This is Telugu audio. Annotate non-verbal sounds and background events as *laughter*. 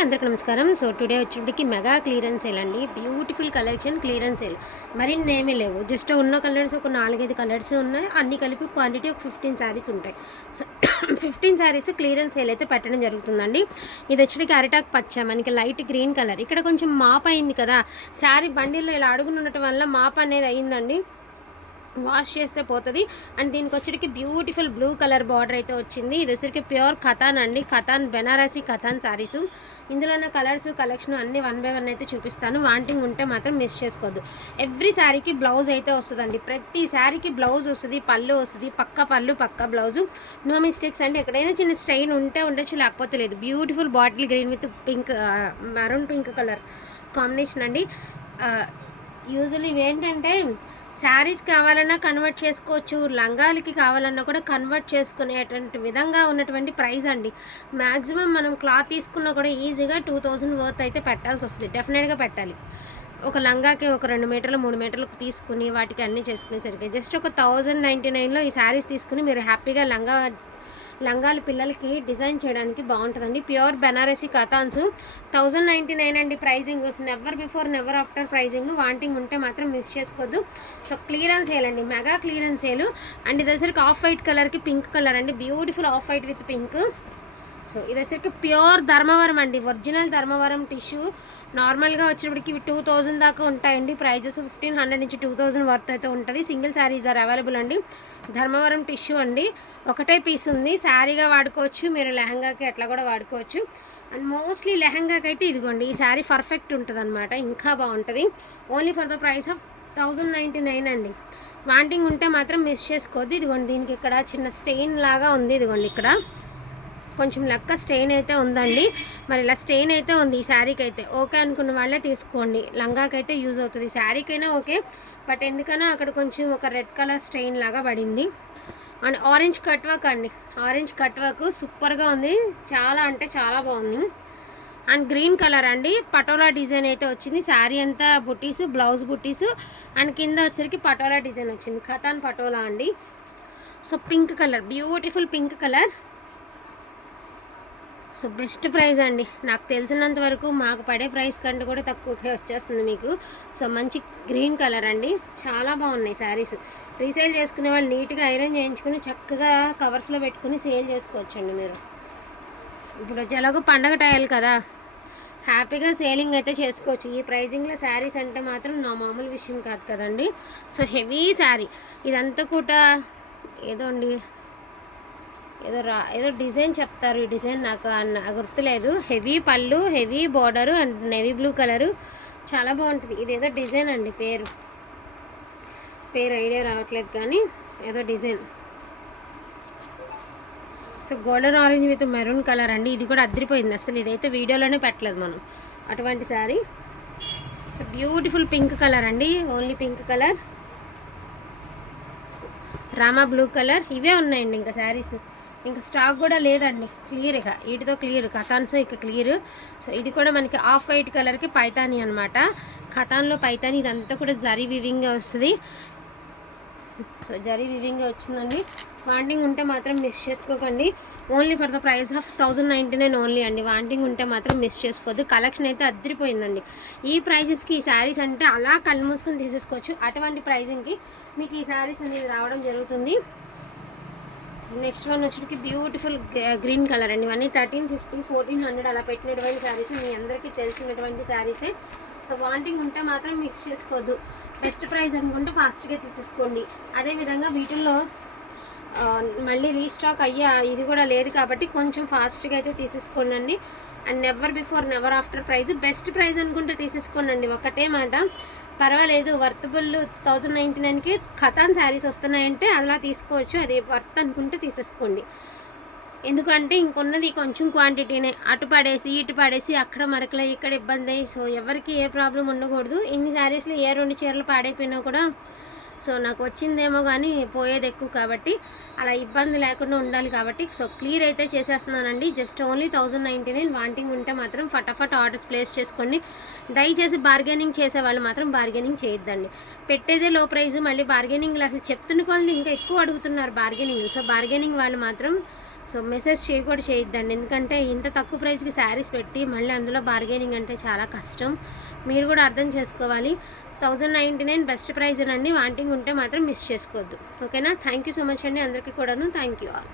అందరికి నమస్కారం. సో టుడే వచ్చేటికి మెగా క్లియరెన్స్ సేల్ అండి. Beautiful collection clearance sale. మరిన్ని ఏమీ లేవు. జస్ట్ ఉన్న కలర్స్ ఒక నాలుగైదు కలర్స్ ఉన్నాయి. అన్ని కలిపి క్వాంటిటీ ఒక ఫిఫ్టీన్ శారీస్ ఉంటాయి. So *coughs* fifteen saris clearance sale అయితే పెట్టడం జరుగుతుందండి. ఇది వచ్చేటికి అరిటాక్ పచ్చ మనకి లైట్ గ్రీన్ కలర్. ఇక్కడ కొంచెం మాప్ అయింది కదా. శారీ బండిలో ఇలా అడుగుని ఉండటం వల్ల మాప్ అనేది అయిందండి. వాష్ చేస్తే పోతుంది. అండ్ దీనికి వచ్చేటికి బ్యూటిఫుల్ బ్లూ కలర్ బార్డర్ అయితే వచ్చింది. ఇది వచ్చరికి ప్యూర్ కథాన్ అండి. కథాన్ బెనారసీ కథాన్ సారీస్. ఇందులో ఉన్న కలర్స్ కలెక్షన్ అన్ని వన్ బై వన్ అయితే చూపిస్తాను. వాంటింగ్ ఉంటే మాత్రం మిస్ చేసుకోవద్దు. ఎవ్రీ శారీకి బ్లౌజ్ అయితే వస్తుందండి. ప్రతి శారీకి బ్లౌజ్ వస్తుంది. పళ్ళు వస్తుంది. పక్క పళ్ళు పక్క బ్లౌజు. నో మిస్టేక్స్ అండి. ఎక్కడైనా చిన్న స్ట్రెయిన్ ఉంటే ఉండొచ్చు లేకపోతే లేదు. Beautiful bottle green with pink maroon pink colour combination అండి. యూజువల్లీ ఇవేంటంటే శారీస్ కావాలన్నా కన్వర్ట్ చేసుకోవచ్చు లంగాలకి కావాలన్నా కూడా కన్వర్ట్ చేసుకునేటువంటి విధంగా ఉన్నటువంటి ప్రైస్ అండి. మ్యాక్సిమం మనం క్లాత్ తీసుకున్నా కూడా ఈజీగా టూ థౌజండ్ వర్త్ అయితే పెట్టాల్సి వస్తుంది. డెఫినెట్గా పెట్టాలి. ఒక లంగాకి ఒక రెండు మీటర్లు మూడు మీటర్లు తీసుకుని వాటికి అన్నీ చేసుకునేసరికి జస్ట్ ఒక థౌజండ్ నైంటీ నైన్లో ఈ శారీస్ తీసుకుని మీరు హ్యాపీగా లంగా లంగాలు పిల్లలకి డిజైన్ చేయడానికి బాగుంటుందండి. Pure Banarasi Katans. Thousand ninety nine అండి pricing. Never before never after pricing. Wanting ఉంటే మాత్రం మిస్ చేసుకోవద్దు. సో క్లియరెన్స్ సేలండి అండి. Mega clearance sale. అండ్ ఇది వచ్చరికి ఆఫ్ వైట్ కలర్కి పింక్ కలర్ అండి. Beautiful off white with pink. So ఇది వచ్చేసరికి ప్యూర్ ధర్మవరం అండి. Original Dharmavaram tissue. నార్మల్గా వచ్చేప్పటికి ఇవి టూ థౌజండ్ దాకా ఉంటాయండి. ప్రైజెస్ ఫిఫ్టీన్ హండ్రెడ్ నుంచి టూ థౌజండ్ వర్త్ అయితే ఉంటుంది. సింగిల్ శారీస్ ఆర్ అవైలబుల్ అండి. ధర్మవరం టిష్యూ అండి. ఒకటే పీస్ ఉంది. శారీగా వాడుకోవచ్చు. మీరు లెహంగాకి అట్లా కూడా వాడుకోవచ్చు. అండ్ మోస్ట్లీ లెహంగాకి అయితే ఇదిగోండి. ఈ శారీ పర్ఫెక్ట్ ఉంటుంది అనమాట ఇంకా బాగుంటుంది. Only for the price of thousand ninety nine అండి. వాంటింగ్ ఉంటే మాత్రం మిస్ చేసుకోవద్దు. ఇదిగోండి దీనికి ఇక్కడ చిన్న స్టెయిన్ లాగా ఉంది. ఇదిగోండి ఇక్కడ. కొంచెం లెక్క స్టెయిన్ అయితే ఉందండి. మరి ఇలా స్టెయిన్ అయితే ఉంది ఈ శారీకి అయితే ఓకే అనుకున్న వాళ్ళే తీసుకోండి. లంగాకి అయితే యూజ్ అవుతుంది. శారీకైనా ఓకే. బట్ ఎందుకైనా అక్కడ కొంచెం ఒక రెడ్ కలర్ స్టెయిన్ లాగా పడింది. అండ్ ఆరెంజ్ కట్ వర్క్ అండి. ఆరెంజ్ కట్ వర్క్ సూపర్గా ఉంది. చాలా అంటే చాలా బాగుంది. అండ్ గ్రీన్ కలర్ అండి. పటోలా డిజైన్ అయితే వచ్చింది. శారీ అంతా బుట్టీస్ బ్లౌజ్ బుట్టీస్ అండ్ కింద వచ్చేసరికి పటోలా డిజైన్ వచ్చింది. ఖతాన్ పటోలా అండి. So pink colour. Beautiful pink colour. So best price అండి. నాకు తెలిసినంత వరకు మాకు పడే ప్రైస్ కంటే కూడా తక్కువకే వచ్చేస్తుంది మీకు. సో మంచి గ్రీన్ కలర్ అండి. చాలా బాగున్నాయి శారీస్. రీసేల్ చేసుకునే వాళ్ళు నీట్గా ఐరన్ చేయించుకుని చక్కగా కవర్స్లో పెట్టుకుని సేల్ చేసుకోవచ్చండి మీరు. ఇప్పుడు ఎలాగో పండగ టైల్ కదా. హ్యాపీగా సేలింగ్ అయితే చేసుకోవచ్చు. ఈ ప్రైజింగ్లో శారీస్ అంటే మాత్రం నా మామూలు విషయం కాదు కదండి. So heavy sari. ఇదంతా కూడా ఏదో అండి ఏదో రా ఏదో డిజైన్ చెప్తారు ఈ డిజైన్ నాకు గుర్తులేదు. హెవీ పళ్ళు heavy border and navy blue colour. చాలా బాగుంటుంది. ఇది ఏదో డిజైన్ అండి పేరు. పేరు ఐడియా రావట్లేదు కానీ ఏదో design. So golden orange with maroon colour అండి. ఇది కూడా అదిరిపోయింది అసలు ఇదైతే వీడియోలోనే పెట్టలేదు మనం. అటువంటి sari. So beautiful pink colour అండి. Only pink colour. Rama blue colour. ఇవే ఉన్నాయండి ఇంకా శారీస్. ఇంకా స్టాక్ కూడా లేదండి. క్లియర్ ఇక. వీటితో క్లియర్ కథాన్సో ఇక క్లియర్ సో ఇది కూడా మనకి ఆఫ్ వైట్ కలర్కి పైతాని అనమాట కథాన్లో పైతాని ఇదంతా కూడా జరీ వివింగ్గా వస్తుంది. సో జరీ వివింగ్గా వచ్చిందండి. వాంటింగ్ ఉంటే మాత్రం మిస్ చేసుకోకండి. Only for the price of thousand ninety nine only అండి. వాంటింగ్ ఉంటే మాత్రం మిస్ చేసుకోవద్దు. కలెక్షన్ అయితే అద్దరిపోయిందండి. ఈ ప్రైజెస్కి ఈ శారీస్ అంటే అలా కళ్ళు మూసుకొని తీసేసుకోవచ్చు. అటువంటి ప్రైజింగ్కి మీకు ఈ శారీస్ అనేది రావడం జరుగుతుంది. నెక్స్ట్ వన్ వచ్చేటికి బ్యూటిఫుల్ గ్రీన్ కలర్ అండి. ఇవన్నీ థర్టీన్ ఫిఫ్టీన్ ఫోర్టీన్ హండ్రెడ్ అలా పెట్టినటువంటి శారీస్ మీ అందరికీ తెలిసినటువంటి శారీసే. సో వాంటింగ్ ఉంటే మాత్రం మిక్స్ చేసుకోవద్దు. బెస్ట్ ప్రైస్ అనుకుంటే ఫాస్ట్గా తీసేసుకోండి. అదేవిధంగా వీటిల్లో మళ్ళీ రీస్టాక్ అయ్యే ఇది కూడా లేదు కాబట్టి కొంచెం ఫాస్ట్గా అయితే తీసేసుకోనండి. And never before never after price best price అనుకుంటే తీసేసుకోనండి. ఒకటే మాట. పర్వాలేదు వర్తబుల్ థౌజండ్ నైంటీ నైన్కి ఖతాన్ శారీస్ వస్తున్నాయంటే అలా తీసుకోవచ్చు. అది వర్త్ అనుకుంటే తీసేసుకోండి. ఎందుకంటే ఇంకొన్నది కొంచెం క్వాంటిటీనే అటు పడేసి ఇటు పడేసి అక్కడ మరకలే ఇక్కడ ఇబ్బంది అయ్యి సో ఎవరికి ఏ ప్రాబ్లం ఉండకూడదు. ఇన్ని శారీస్లో ఏ రెండు చీరలు పాడైపోయినా కూడా సో నాకు వచ్చిందేమో కానీ పోయేది ఎక్కువ కాబట్టి అలా ఇబ్బంది లేకుండా ఉండాలి కాబట్టి సో క్లియర్ అయితే చేసేస్తున్నానండి. Just only thousand ninety nine wanting ఉంటే మాత్రం ఫటాఫట్ ఆర్డర్స్ ప్లేస్ చేసుకోండి దయచేసి బార్గెనింగ్ చేసే వాళ్ళు మాత్రం బార్గెనింగ్ చేయొద్దండి. పెట్టేదే లో ప్రైస్ మళ్ళీ బార్గెనింగ్ అసలు చెప్తున్న కొలది ఇంకా ఎక్కువ అడుగుతున్నారు బార్గెనింగ్ సో బార్గెనింగ్ వాళ్ళు మాత్రం సో మెసేజ్ చేయ కూడా చేయొద్దండి. ఎందుకంటే ఇంత తక్కువ ప్రైస్కి శారీస్ పెట్టి మళ్ళీ అందులో బార్గెనింగ్ అంటే చాలా కష్టం. మీరు కూడా అర్థం చేసుకోవాలి. Thousand ninety nine best price అండి వాంటింగ్ ఉంటే మాత్రం మిస్ చేసుకోవద్దు. ఓకేనా? థ్యాంక్ యూ సో మచ్ అండి. అందరికీ కూడాను థ్యాంక్ యూ ఆల్.